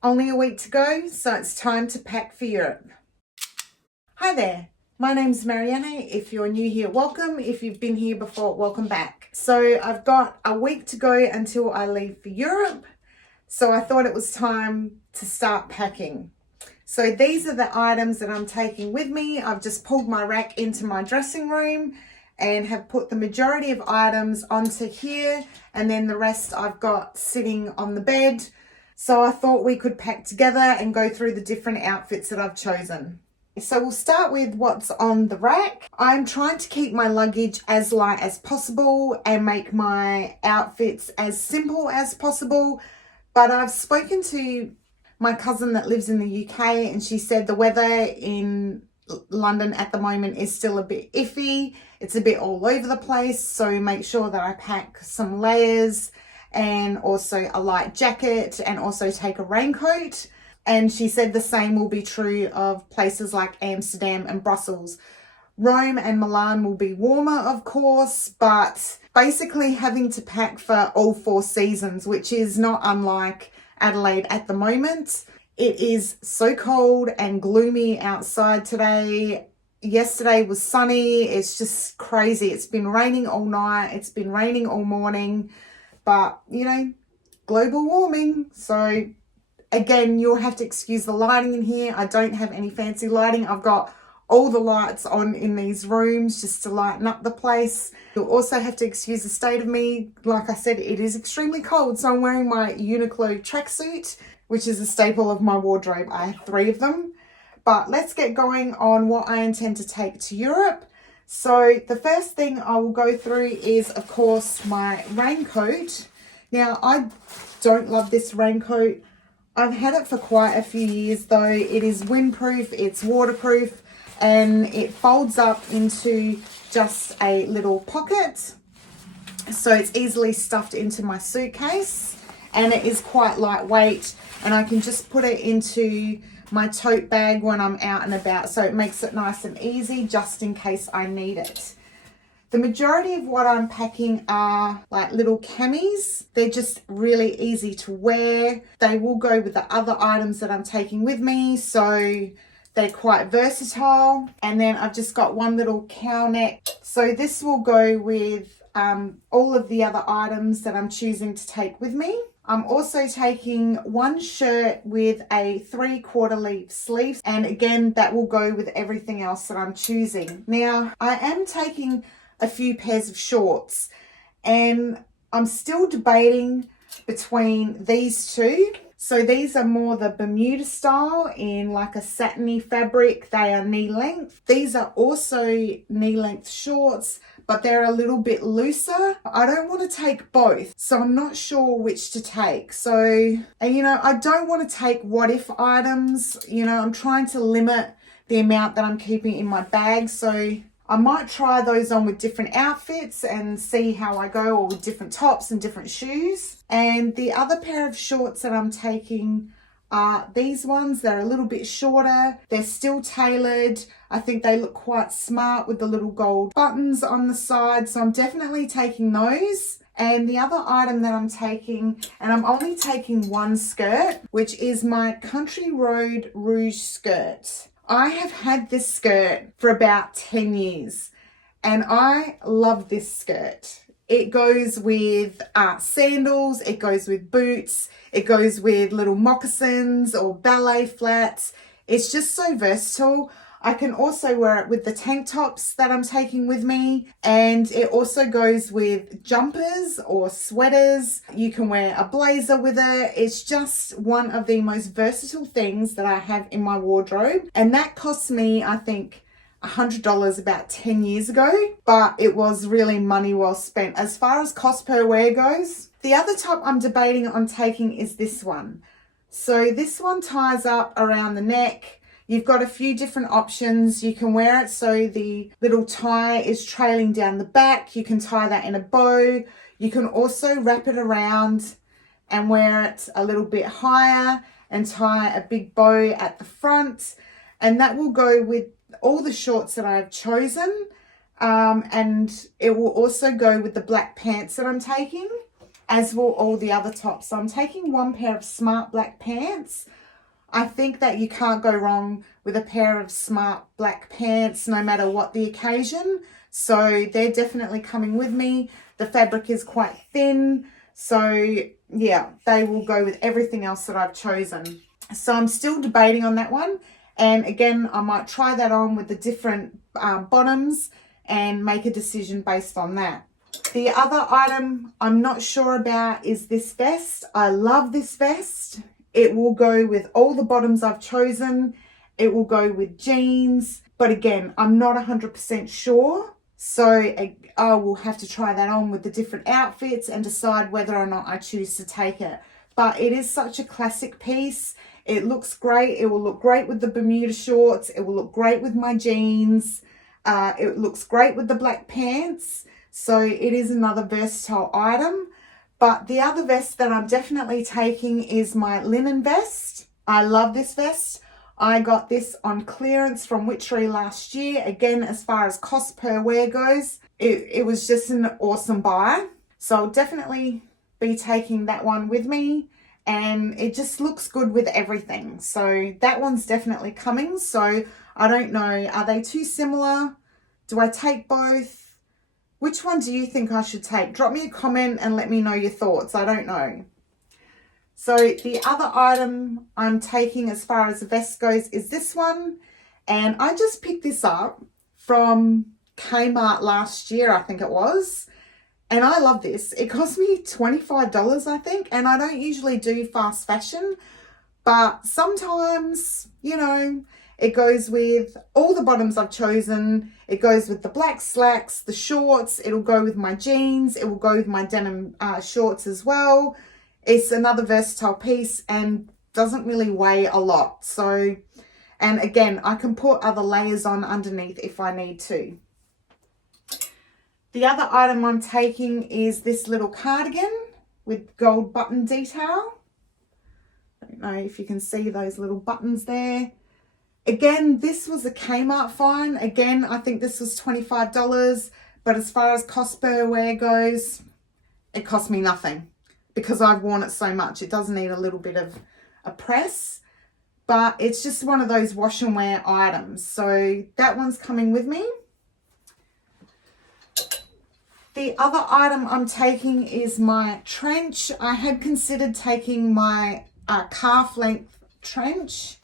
Only a week to go, so it's time to pack for Europe. Hi there, my name's Mariana. If you're new here, welcome. If you've been here before, welcome back. So I've got a week to go until I leave for Europe, so I thought it was time to start packing. So these are the items that I'm taking with me. I've just pulled my rack into my dressing room and have put the majority of items onto here, and then the rest I've got sitting on the bed. So I thought we could pack together and go through the different outfits that I've chosen. So we'll start with what's on the rack. I'm trying to keep my luggage as light as possible and make my outfits as simple as possible. But I've spoken to my cousin that lives in the UK, and she said the weather in London at the moment is still a bit iffy. It's a bit all over the place. So make sure that I pack some layers and also a light jacket, and also take a raincoat. And she said the same will be true of places like Amsterdam and Brussels. Rome and Milan will be warmer, of course, but basically having to pack for all 4 seasons, which is not unlike Adelaide at the moment. It is so cold and gloomy outside today. Yesterday was sunny. It's just crazy. It's been raining all night. It's been raining all morning. But, you know, global warming. So, again, you'll have to excuse the lighting in here. I don't have any fancy lighting. I've got all the lights on in these rooms just to lighten up the place. You'll also have to excuse the state of me. Like I said, it is extremely cold. So I'm wearing my Uniqlo tracksuit, which is a staple of my wardrobe. I have 3 of them. But let's get going on what I intend to take to Europe. So the first thing I will go through is, of course, my raincoat. Now, I don't love this raincoat. I've had it for quite a few years though. It is windproof, it's waterproof, and it folds up into just a little pocket. So it's easily stuffed into my suitcase, and it is quite lightweight, and I can just put it into my tote bag when I'm out and about, so it makes it nice and easy just in case I need it. The majority of what I'm packing are like little camis. They're just really easy to wear. They will go with the other items that I'm taking with me, so they're quite versatile. And then I've just got one little cow neck. So this will go with all of the other items that I'm choosing to take with me. I'm also taking one shirt with a 3/4 length sleeve, and again that will go with everything else that I'm choosing. Now I am taking a few pairs of shorts, and I'm still debating between these 2. So these are more the Bermuda style in like a satiny fabric. They are knee length. These are also knee length shorts, but they're a little bit looser. I don't want to take both, so I'm not sure which to take. So, and you know, I don't want to take what if items. You know, I'm trying to limit the amount that I'm keeping in my bag. So I might try those on with different outfits and see how I go, or with different tops and different shoes. And the other pair of shorts that I'm taking are these ones. They're a little bit shorter. They're still tailored. I think they look quite smart with the little gold buttons on the side. So I'm definitely taking those. And the other item that I'm taking, and I'm only taking one skirt, which is my Country Road Rouge skirt. I have had this skirt for about 10 years, and I love this skirt. It goes with sandals, it goes with boots, it goes with little moccasins or ballet flats. It's just so versatile. I can also wear it with the tank tops that I'm taking with me, and it also goes with jumpers or sweaters. You can wear a blazer with it. It's just one of the most versatile things that I have in my wardrobe, and that cost me, I think, $100 about 10 years ago, but it was really money well spent. As far as cost per wear goes, the other top I'm debating on taking is this one. So this one ties up around the neck. You've got a few different options. You can wear it so the little tie is trailing down the back. You can tie that in a bow. You can also wrap it around and wear it a little bit higher and tie a big bow at the front. And that will go with all the shorts that I've chosen. And it will also go with the black pants that I'm taking. as will all the other tops. So I'm taking one pair of smart black pants. I think that you can't go wrong with a pair of smart black pants no matter what the occasion. So they're definitely coming with me. The fabric is quite thin. So yeah, they will go with everything else that I've chosen. So I'm still debating on that one. And again, I might try that on with the different bottoms and make a decision based on that. The other item I'm not sure about is this vest. I love this vest. It will go with all the bottoms I've chosen. It will go with jeans. But again, I'm not 100% sure. So I will have to try that on with the different outfits and decide whether or not I choose to take it. But it is such a classic piece. It looks great. It will look great with the Bermuda shorts. It will look great with my jeans. It looks great with the black pants. So it is another versatile item. But the other vest that I'm definitely taking is my linen vest. I love this vest. I got this on clearance from Witchery last year. Again, as far as cost per wear goes, it was just an awesome buy. So I'll definitely be taking that one with me. And it just looks good with everything. So that one's definitely coming. So I don't know, are they too similar? Do I take both? Which one do you think I should take? Drop me a comment and let me know your thoughts. I don't know. So the other item I'm taking as far as the vest goes is this one. And I just picked this up from Kmart last year, I think it was. And I love this. It cost me $25, I think. And I don't usually do fast fashion. But sometimes, you know, it goes with all the bottoms I've chosen. It goes with the black slacks, the shorts. It'll go with my jeans. It will go with my denim shorts as well. It's another versatile piece and doesn't really weigh a lot. So, and again, I can put other layers on underneath if I need to. The other item I'm taking is this little cardigan with gold button detail. I don't know if you can see those little buttons there. Again, this was a Kmart find. Again, I think this was $25. But as far as cost per wear goes, it cost me nothing because I've worn it so much. It does need a little bit of a press, but it's just one of those wash and wear items. So that one's coming with me. The other item I'm taking is my trench. I had considered taking my calf length trench,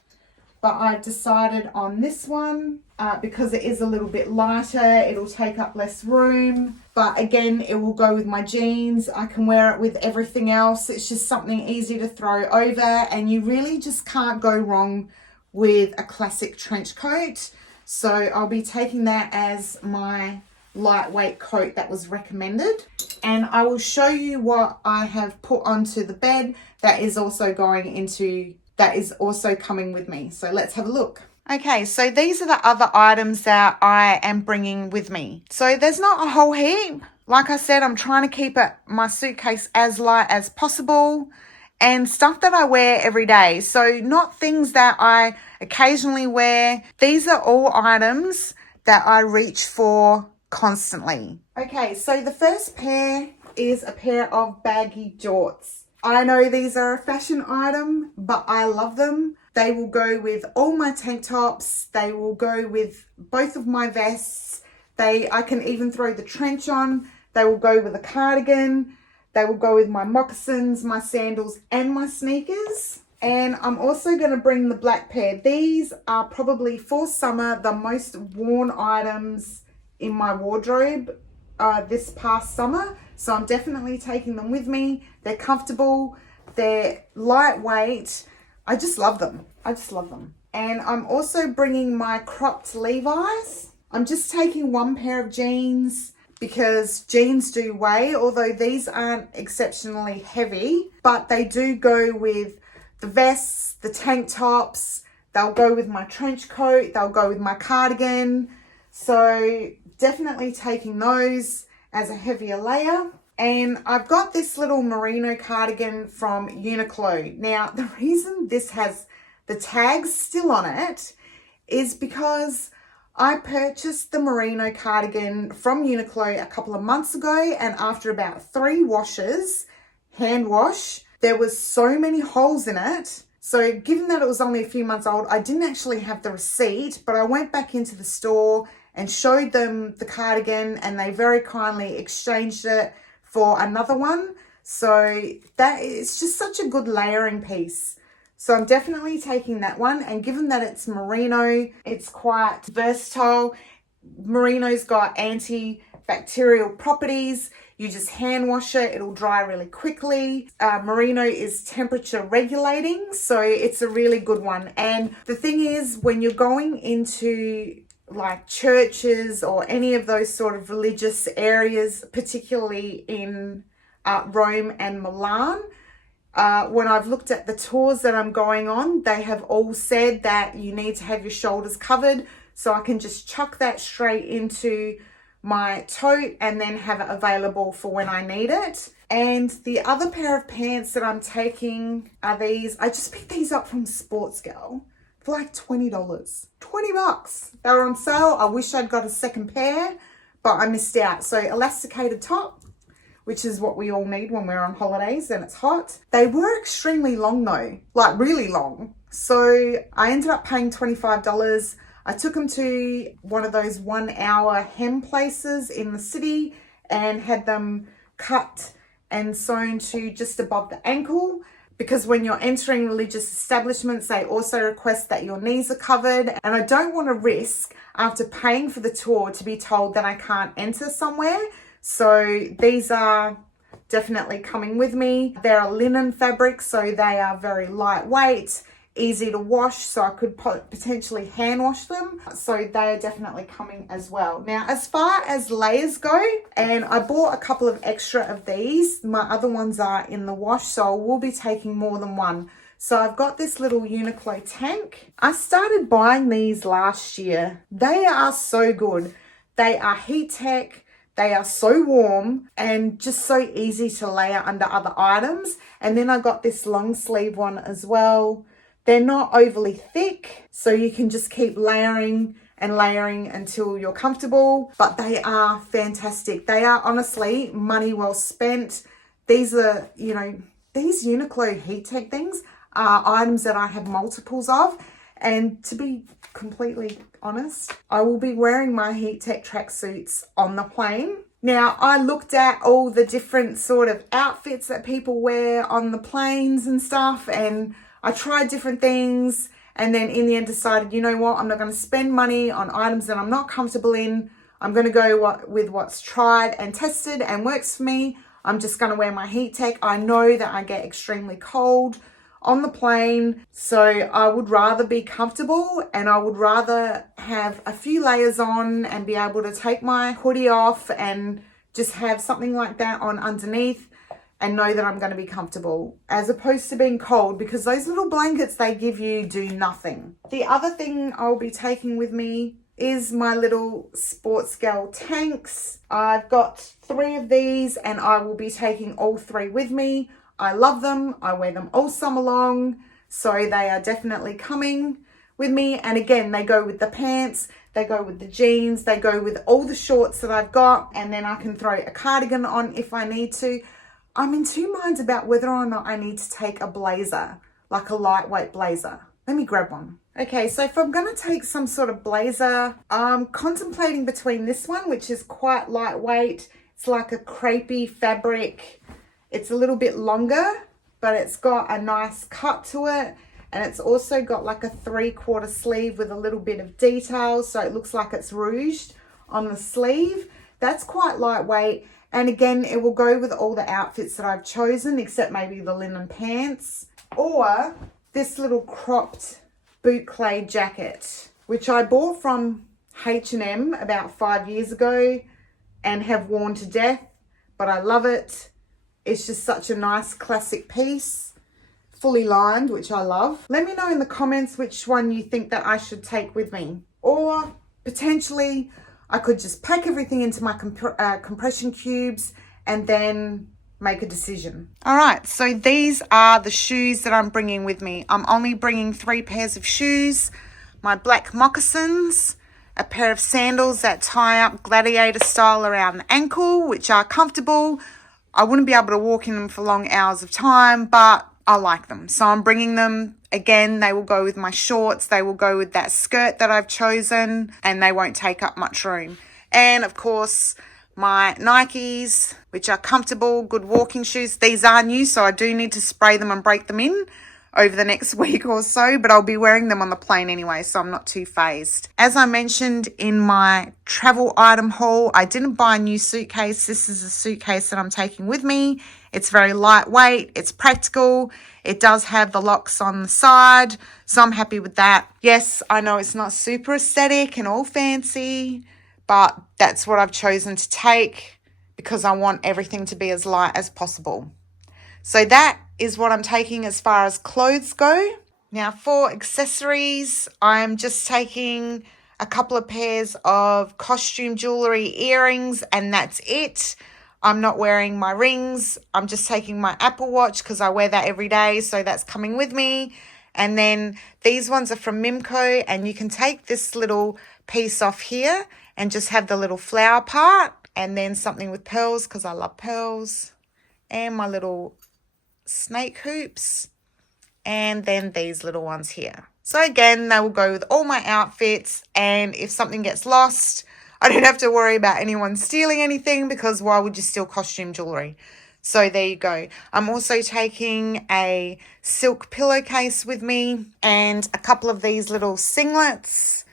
but I've decided on this one because it is a little bit lighter. It'll take up less room, but again, it will go with my jeans. I can wear it with everything else. It's just something easy to throw over, and you really just can't go wrong with a classic trench coat. So I'll be taking that as my lightweight coat that was recommended. And I will show you what I have put onto the bed that is also coming with me. So let's have a look. Okay, so these are the other items that I am bringing with me. So there's not a whole heap. Like I said, I'm trying to keep my suitcase as light as possible and stuff that I wear every day. So not things that I occasionally wear. These are all items that I reach for constantly. Okay, so the first pair is a pair of baggy jorts. I know these are a fashion item, but I love them. They will go with all my tank tops. They will go with both of my vests. I can even throw the trench on. They will go with a cardigan. They will go with my moccasins, my sandals, and my sneakers. And I'm also going to bring the black pair. These are probably for summer the most worn items in my wardrobe this past summer. So I'm definitely taking them with me. They're comfortable. They're lightweight. I just love them. I just love them. And I'm also bringing my cropped Levi's. I'm just taking one pair of jeans because jeans do weigh, although these aren't exceptionally heavy, but they do go with the vests, the tank tops. They'll go with my trench coat. They'll go with my cardigan. So definitely taking those as a heavier layer. And I've got this little merino cardigan from Uniqlo. Now, the reason this has the tags still on it is because I purchased the merino cardigan from Uniqlo a couple of months ago, and after about 3 washes, hand wash. There was so many holes in it. So given that it was only a few months old, I didn't actually have the receipt, but I went back into the store and showed them the cardigan, and they very kindly exchanged it for another one. So that is just such a good layering piece. So I'm definitely taking that one. And given that it's merino, it's quite versatile. Merino's got antibacterial properties. You just hand wash it, it'll dry really quickly. Merino is temperature regulating, so it's a really good one. And the thing is, when you're going into like churches or any of those sort of religious areas, particularly in Rome and Milan, when I've looked at the tours that I'm going on, they have all said that you need to have your shoulders covered. So I can just chuck that straight into my tote and then have it available for when I need it. And the other pair of pants that I'm taking are these. I just picked these up from Sports Girl for like $20. $20. They were on sale. I wish I'd got a second pair, but I missed out. So elasticated top, which is what we all need when we're on holidays and it's hot. They were extremely long though, like really long. So I ended up paying $25. I took them to one of those 1 hour hem places in the city and had them cut and sewn to just above the ankle, because when you're entering religious establishments, they also request that your knees are covered. And I don't want to risk, after paying for the tour, to be told that I can't enter somewhere. So these are definitely coming with me. They're a linen fabric, so they are very lightweight, easy to wash, so I could potentially hand wash them. So they are definitely coming as well. Now, as far as layers go, and I bought a couple of extra of these. My other ones are in the wash, so I will be taking more than one. So I've got this little Uniqlo tank. I started buying these last year. They are so good. They are heat tech. They are so warm and just so easy to layer under other items. And then I got this long sleeve one as well. They're not overly thick, so you can just keep layering and layering until you're comfortable, but they are fantastic. They are honestly money well spent. These are, these Uniqlo heat tech things are items that I have multiples of. And to be completely honest, I will be wearing my heat tech tracksuits on the plane. Now, I looked at all the different sort of outfits that people wear on the planes and stuff, and I tried different things, and then in the end decided, you know what, I'm not going to spend money on items that I'm not comfortable in. I'm going to go with what's tried and tested and works for me. I'm just going to wear my heat tech. I know that I get extremely cold on the plane, so I would rather be comfortable, and I would rather have a few layers on and be able to take my hoodie off and just have something like that on underneath and know that I'm going to be comfortable, as opposed to being cold, because those little blankets they give you do nothing. The other thing I'll be taking with me is my little Sports Girl tanks. I've got 3 of these and I will be taking all 3 with me. I love them. I wear them all summer long, so they are definitely coming with me. And again, they go with the pants, they go with the jeans, they go with all the shorts that I've got, and then I can throw a cardigan on if I need to. I'm in 2 minds about whether or not I need to take a blazer, like a lightweight blazer. Let me grab one. Okay, so if I'm going to take some sort of blazer, I'm contemplating between this one, which is quite lightweight. It's like a crepey fabric. It's a little bit longer, but it's got a nice cut to it. And it's also got like a 3/4 sleeve with a little bit of detail, so it looks like it's rouged on the sleeve. That's quite lightweight. And again, it will go with all the outfits that I've chosen, except maybe the linen pants. Or this little cropped boucle jacket, which I bought from H&M about 5 years ago and have worn to death, but I love it. It's just such a nice classic piece, fully lined, which I love. Let me know in the comments which one you think that I should take with me. Or potentially I could just pack everything into my compression cubes and then make a decision. All right, so these are the shoes that I'm bringing with me. I'm only bringing 3 pairs of shoes, my black moccasins, a pair of sandals that tie up gladiator style around the ankle, which are comfortable, I wouldn't be able to walk in them for long hours of time, but I like them. So I'm bringing them. Again, they will go with my shorts. They will go with that skirt that I've chosen, and they won't take up much room. And of course, my Nikes, which are comfortable, good walking shoes. These are new, so I do need to spray them and break them in over the next week or so, but I'll be wearing them on the plane anyway, so I'm not too phased. As I mentioned in my travel item haul, I didn't buy a new suitcase. This is a suitcase that I'm taking with me. It's very lightweight, it's practical, it does have the locks on the side, so I'm happy with that. Yes, I know it's not super aesthetic and all fancy, but that's what I've chosen to take because I want everything to be as light as possible. So that is what I'm taking as far as clothes go. Now for accessories, I'm just taking a couple of pairs of costume jewelry, earrings, and that's it. I'm not wearing my rings. I'm just taking my Apple Watch because I wear that every day, so that's coming with me. And then these ones are from Mimco, and you can take this little piece off here and just have the little flower part, and then something with pearls because I love pearls, and my little snake hoops, and then these little ones here. So again, they will go with all my outfits, and if something gets lost, I don't have to worry about anyone stealing anything because why would you steal costume jewelry? So there you go. I'm also taking a silk pillowcase with me and a couple of these little singlets,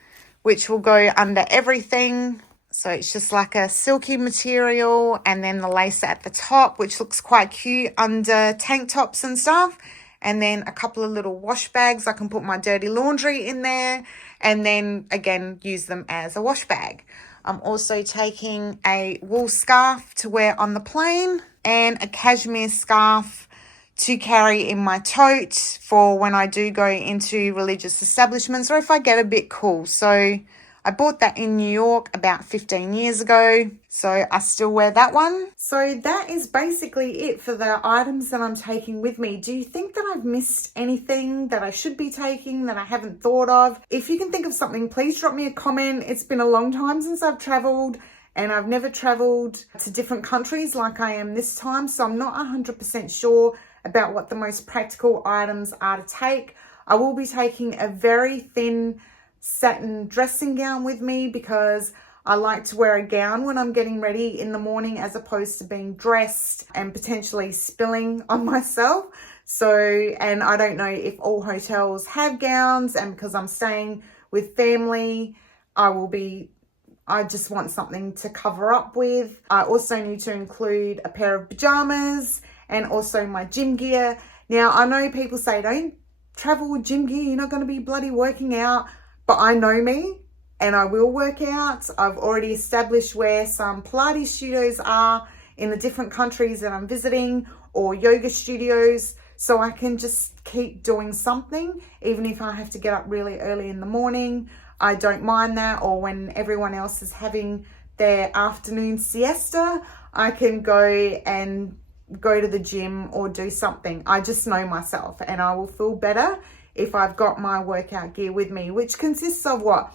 which will go under everything. So it's just like a silky material, and then the lace at the top, which looks quite cute under tank tops and stuff. And then a couple of little wash bags. I can put my dirty laundry in there and then again use them as a wash bag. I'm also taking a wool scarf to wear on the plane and a cashmere scarf to carry in my tote for when I do go into religious establishments or if I get a bit cool. So I bought that in New York about 15 years ago, so I still wear that one. So that is basically it for the items that I'm taking with me. Do you think that I've missed anything that I should be taking that I haven't thought of? If you can think of something, please drop me a comment. It's been a long time since I've traveled, and I've never traveled to different countries like I am this time, so I'm not 100% sure about what the most practical items are to take. I will be taking a very thin satin dressing gown with me because I like to wear a gown when I'm getting ready in the morning as opposed to being dressed and potentially spilling on myself. So, and I don't know if all hotels have gowns, and because I'm staying with family, I just want something to cover up with. I also need to include a pair of pajamas and also my gym gear. Now, I know people say don't travel with gym gear, you're not going to be bloody working out. But I know me and I will work out. I've already established where some Pilates studios are in the different countries that I'm visiting, or yoga studios, so I can just keep doing something even if I have to get up really early in the morning. I don't mind that, or when everyone else is having their afternoon siesta, I can go to the gym or do something. I just know myself, and I will feel better if I've got my workout gear with me, which consists of what?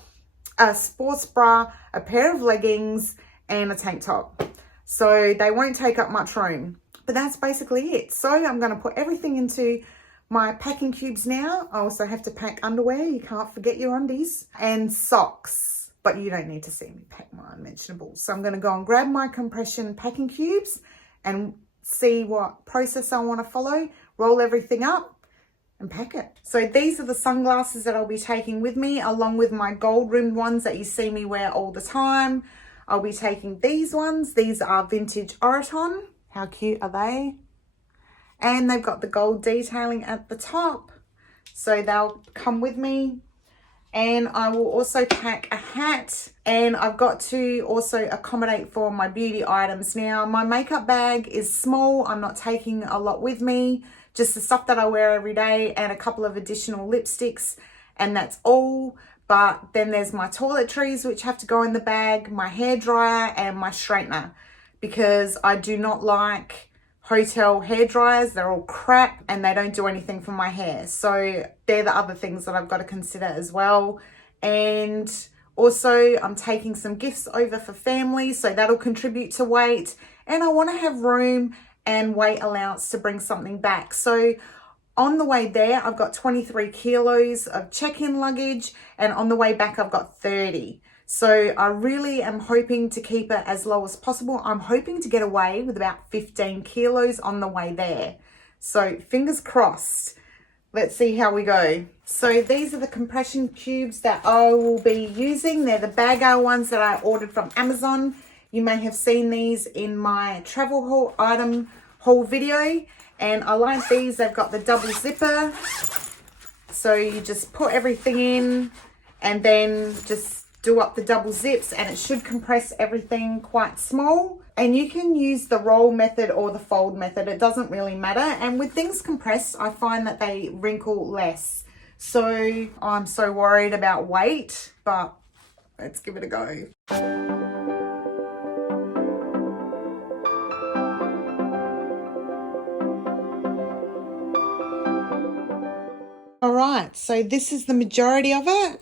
A sports bra, a pair of leggings, and a tank top. So they won't take up much room, but that's basically it. So I'm going to put everything into my packing cubes now. I also have to pack underwear. You can't forget your undies, and socks, but you don't need to see me pack my unmentionables. So I'm going to go and grab my compression packing cubes and see what process I want to follow, roll everything up, and pack it. So these are the sunglasses that I'll be taking with me, along with my gold rimmed ones that you see me wear all the time. I'll be taking these ones. These are vintage Oraton. How cute are they? And they've got the gold detailing at the top, so they'll come with me. And I will also pack a hat, and I've got to also accommodate for my beauty items. Now, my makeup bag is small. I'm not taking a lot with me, just the stuff that I wear every day and a couple of additional lipsticks, and that's all. But then there's my toiletries, which have to go in the bag, my hairdryer and my straightener, because I do not like hotel hair dryers. They're all crap and they don't do anything for my hair. So they're the other things that I've got to consider as well. And also I'm taking some gifts over for family, so that'll contribute to weight. And I want to have room and weight allowance to bring something back. So on the way there, I've got 23 kilos of check-in luggage, and on the way back, I've got 30. So I really am hoping to keep it as low as possible. I'm hoping to get away with about 15 kilos on the way there. So fingers crossed. Let's see how we go. So these are the compression cubes that I will be using. They're the Bagger ones that I ordered from Amazon. You may have seen these in my travel haul item haul video. And I like these. They've got the double zipper. So you just put everything in and then just do up the double zips, and it should compress everything quite small. And you can use the roll method or the fold method. It doesn't really matter. And with things compressed, I find that they wrinkle less. So I'm so worried about weight, but let's give it a go. All right, so this is the majority of it,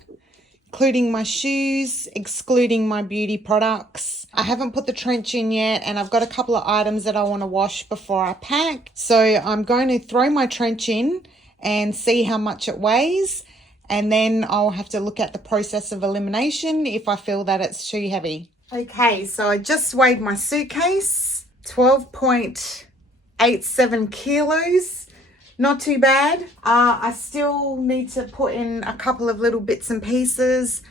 including my shoes, excluding my beauty products. I haven't put the trench in yet, and I've got a couple of items that I want to wash before I pack. So I'm going to throw my trench in and see how much it weighs, and then I'll have to look at the process of elimination if I feel that it's too heavy. Okay, so I just weighed my suitcase, 12.87 kilos. Not too bad. I still need to put in a couple of little bits and pieces,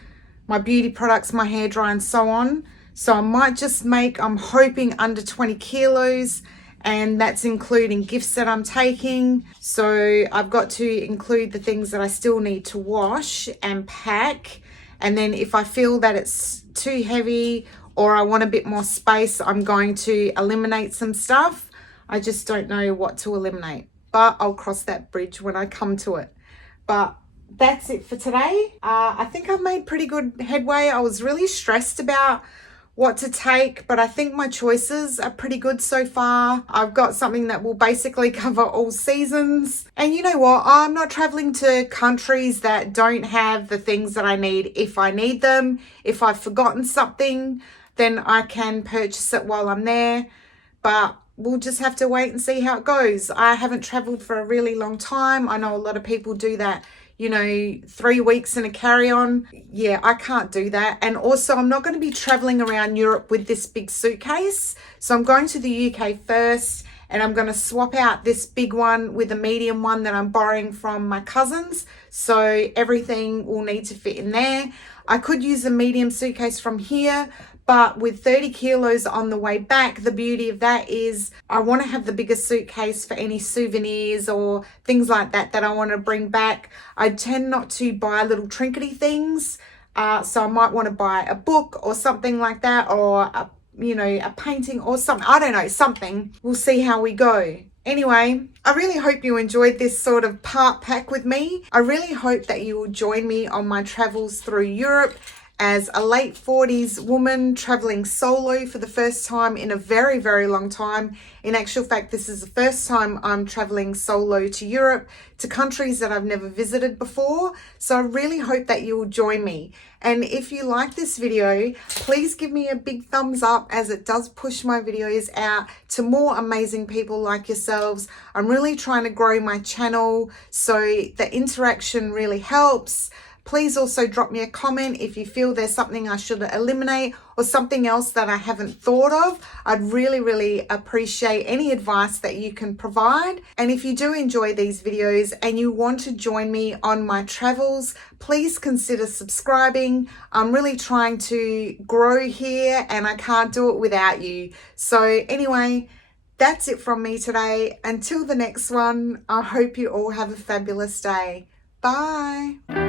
my beauty products, my hair dry and so on. So I might just make, I'm hoping, under 20 kilos, and that's including gifts that I'm taking. So I've got to include the things that I still need to wash and pack. And then if I feel that it's too heavy or I want a bit more space, I'm going to eliminate some stuff. I just don't know what to eliminate, but I'll cross that bridge when I come to it. But that's it for today. I think I've made pretty good headway. I was really stressed about what to take, but I think my choices are pretty good so far. I've got something that will basically cover all seasons. And you know what? I'm not traveling to countries that don't have the things that I need if I need them. If I've forgotten something, then I can purchase it while I'm there. But we'll just have to wait and see how it goes. I haven't traveled for a really long time. I know a lot of people do that, 3 weeks in a carry-on. Yeah, I can't do that. And also, I'm not going to be traveling around Europe with this big suitcase. So I'm going to the UK first, and I'm going to swap out this big one with a medium one that I'm borrowing from my cousins. So everything will need to fit in there. I could use a medium suitcase from here, but with 30 kilos on the way back, the beauty of that is I want to have the bigger suitcase for any souvenirs or things like that I want to bring back. I tend not to buy little trinkety things. So I might want to buy a book or something like that, or a painting or something. I don't know, something. We'll see how we go. Anyway, I really hope you enjoyed this sort of part pack with me. I really hope that you will join me on my travels through Europe. As a late 40s woman traveling solo for the first time in a very, very long time. In actual fact, this is the first time I'm traveling solo to Europe, to countries that I've never visited before. So I really hope that you will join me. And if you like this video, please give me a big thumbs up, as it does push my videos out to more amazing people like yourselves. I'm really trying to grow my channel, so the interaction really helps. Please also drop me a comment if you feel there's something I should eliminate or something else that I haven't thought of. I'd really, really appreciate any advice that you can provide. And if you do enjoy these videos and you want to join me on my travels, please consider subscribing. I'm really trying to grow here, and I can't do it without you. So anyway, that's it from me today. Until the next one, I hope you all have a fabulous day. Bye.